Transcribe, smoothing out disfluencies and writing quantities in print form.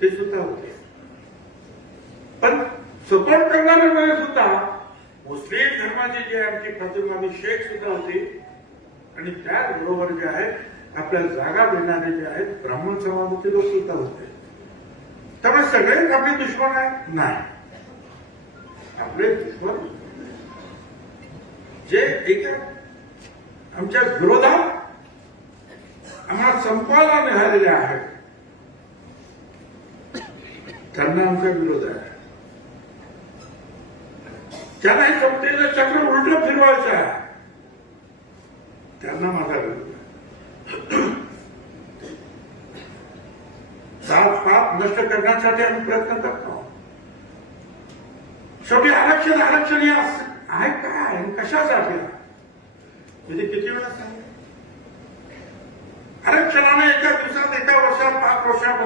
ते सुद्धा होते. पण सपोर्ट करणारे सुद्धा मुस्लिम धर्माचे जे आमचे प्रतिमानी शेख सुद्धा होते आणि त्याचबरोबर जे आहेत आपल्याला जागा देणारे जे आहेत ब्राह्मण समाजाचे लोक सुद्धा होते. त्यामुळे सगळेच आपले दुश्मन आहेत नाही. आपले दुश्मन जे एक आमच्या विरोधात आम्हाला संपाला निघालेले आहेत त्यांना आमचा विरोध आहे. ज्यांना हे सत्तेचं चक्र उलट फिरवायचं आहे त्यांना माझा विरोध आहे. जात पात नष्ट करण्यासाठी आम्ही प्रयत्न करतो. शेवटी आरक्षण आरक्षण आहे काय कशासाठी म्हणजे किती वेळा सांग आरक्षणाने एका दिवसात एका वर्षात 5 वर्षात